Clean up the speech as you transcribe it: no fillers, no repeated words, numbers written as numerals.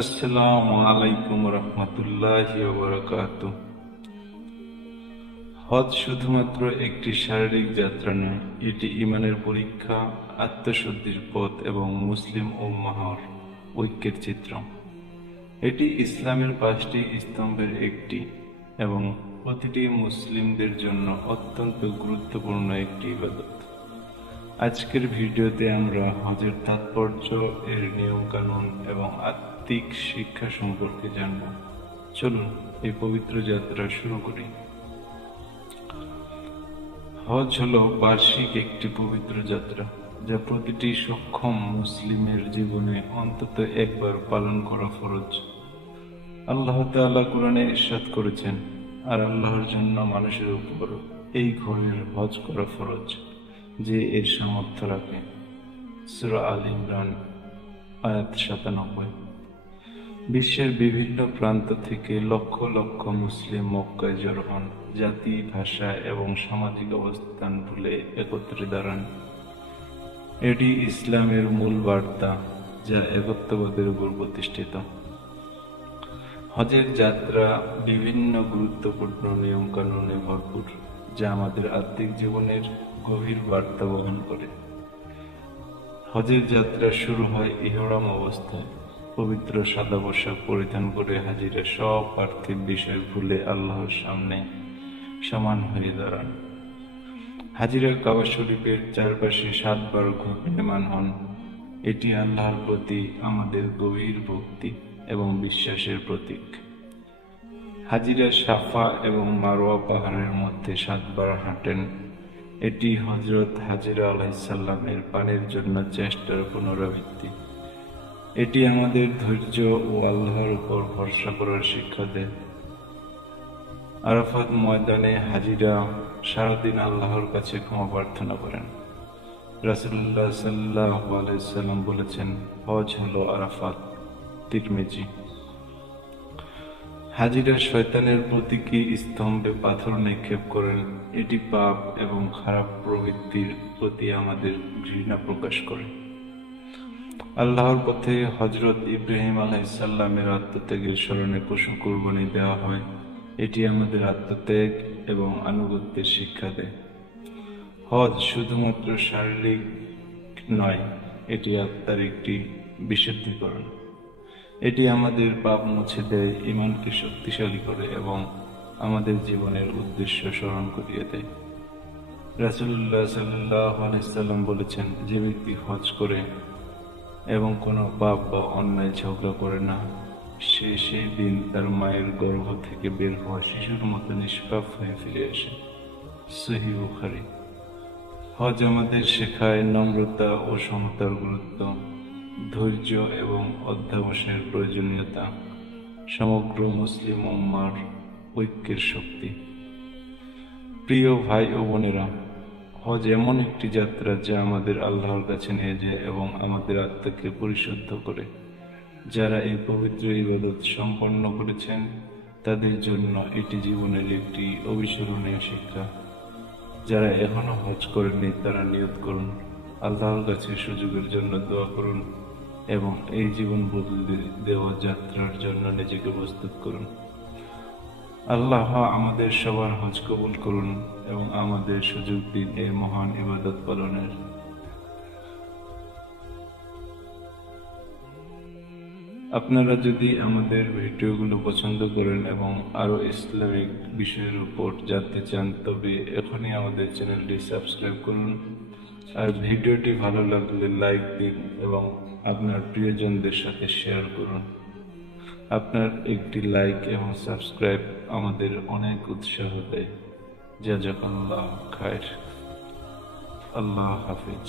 আসসালামু আলাইকুম রহমতুল্লাহি ওয়া বারাকাতুহু। হজ শুধুমাত্র একটি শারীরিক যাত্রা নয়, এটি ঈমানের পরীক্ষা, আত্মশুদ্ধির পথ এবং মুসলিম উম্মাহর ঐক্যের চিত্র। এটি ইসলামের 5টি স্তম্ভের একটি এবং প্রতিটি মুসলিমদের জন্য অত্যন্ত গুরুত্বপূর্ণ একটি ইবাদত। আজকের ভিডিওতে আমরা হজের তাৎপর্য, এর নিয়মকানুন এবং আত্মিক শিক্ষা সম্পর্কে জানব। চলুন এই পবিত্র যাত্রা শুরু করি। হজ হলো বার্ষিক একটি পবিত্র যাত্রা, যা প্রতিটি সক্ষম মুসলিমের জীবনে অন্তত একবার পালন করা ফরজ। আল্লাহ তাআলা কুরআনে ইরশাদ করেছেন, আর আল্লাহর জন্য মানুষের উপর এই ঘরের হজ করা ফরজ যে এর সামর্থ্য রাখে। সূরা আল ইমরান আয়াত 97। বিশ্বের বিভিন্ন প্রান্ত থেকে লক্ষ লক্ষ মুসলিম মক্কায় জড়ো হন, জাতি, ভাষা এবং সামাজিক অবস্থান ভুলে একত্রে দাঁড়ান। এটি ইসলামের মূল বার্তা, যা একত্ববাদের উপর প্রতিষ্ঠিত। হজের যাত্রা বিভিন্ন গুরুত্বপূর্ণ নিয়মকানুনে ভরপুর, যা আমাদের আত্মিক জীবনের গভীর বার্তা বহন করে। হজের যাত্রা শুরু হয় ইহরাম অবস্থায়। পবিত্র সাদা পোশাক পরিধান করে হাজিরা সব পার্থিব বিষয় ভুলে আল্লাহর সামনে সমান হয়ে দাঁড়ান। হাজিরা কাবা শরীফের চারপাশে 7 বার ঘূর্ণায়মান হন। এটি আল্লাহর প্রতি আমাদের গভীর ভক্তি এবং বিশ্বাসের প্রতীক। হাজিরা সাফা এবং মারওয়া পাহাড়ের মধ্যে 7 বার হাঁটেন। এটি হযরত হাজিরা আলাইহিস সালামের পানির জন্য চেষ্টার পুনরাবৃত্তি। এটি আমাদের ধৈর্য ও আল্লাহর উপর ভরসা করার শিক্ষা দেয়। আরাফাত ময়দানে হাজিরা সারাদিন আল্লাহর কাছে ক্ষমা প্রার্থনা করেন। রাসূলুল্লাহ সাল্লাল্লাহু আলাইহি সাল্লাম বলেছেন, হজ হলো আরাফাত। তিরমিজি। হাজিরা শয়তানের প্রতীকী স্তম্ভে পাথর নিক্ষেপ করেন। এটি পাপ এবং খারাপ প্রবৃত্তির প্রতি আমাদের ঘৃণা প্রকাশ করে। আল্লাহর পথে হযরত ইব্রাহিম আলাইহিস সালামের আত্মত্যাগের স্মরণে পশু কুরবানি দেওয়া হয়। এটি আমাদের আত্মত্যাগ এবং আনুগত্যের শিক্ষা দেয়। হজ শুধুমাত্র শারীরিক নয়, এটি আত্মার একটি বিশুদ্ধীকরণ। এটি আমাদের পাপ মুছে দেয়, ঈমানকে শক্তিশালী করে এবং আমাদের জীবনের উদ্দেশ্য স্মরণ করিয়ে দেয়। রাসূলুল্লাহ সাল্লাল্লাহু আলাইহি সাল্লাম বলেছেন, যে ব্যক্তি হজ করে এবং কোনো পাপ বা অন্যায় ঝগড়া করে না, সে সেই দিন তার মায়ের গর্ভ থেকে বের হওয়া শিশুর মতো নিষ্পাপ হয়ে ফিরে আসে। সহিহ বুখারী। হজ আমাদের শেখায় নম্রতা ও সমতার গুরুত্ব, ধৈর্য এবং অধ্যবসায়ের প্রয়োজনীয়তা, সমগ্র মুসলিম উম্মার ঐক্যের শক্তি। প্রিয় ভাই ও বোনেরা, হজ এমন একটি যাত্রা যা আমাদের আল্লাহর কাছে নিয়ে যায় এবং আমাদের আত্মাকে পরিশুদ্ধ করে। যারা এই পবিত্র ইবাদত সম্পন্ন করেছেন, তাদের জন্য এটি জীবনের একটি অবিস্মরণীয় শিক্ষা। যারা এখনো হজ করেননি, তারা নিয়ত করুন, আল্লাহর কাছে সুযোগের জন্য দোয়া করুন এবং এই জীবন বদলে দেওয়া যাত্রার জন্য নিজেকে প্রস্তুত করুন। আল্লাহ আমাদের সবার হজ কবুল করুন এবং আমাদের সুযোগ দিন এই মহান ইবাদত পালনের। আপনারা যদি আমাদের ভিডিওগুলো পছন্দ করেন এবং আরো ইসলামিক বিষয়ের উপর জানতে চান, তবে এখনই আমাদের চ্যানেলটি সাবস্ক্রাইব করুন। আর ভিডিওটি ভালো লাগলে লাইক দিন এবং আপনার প্রিয়জনদের সাথে শেয়ার করুন। আপনার একটি লাইক এবং সাবস্ক্রাইব আমাদের অনেক উৎসাহ দেয়। জাযাকাল্লাহু খায়র। আল্লাহ হাফেজ।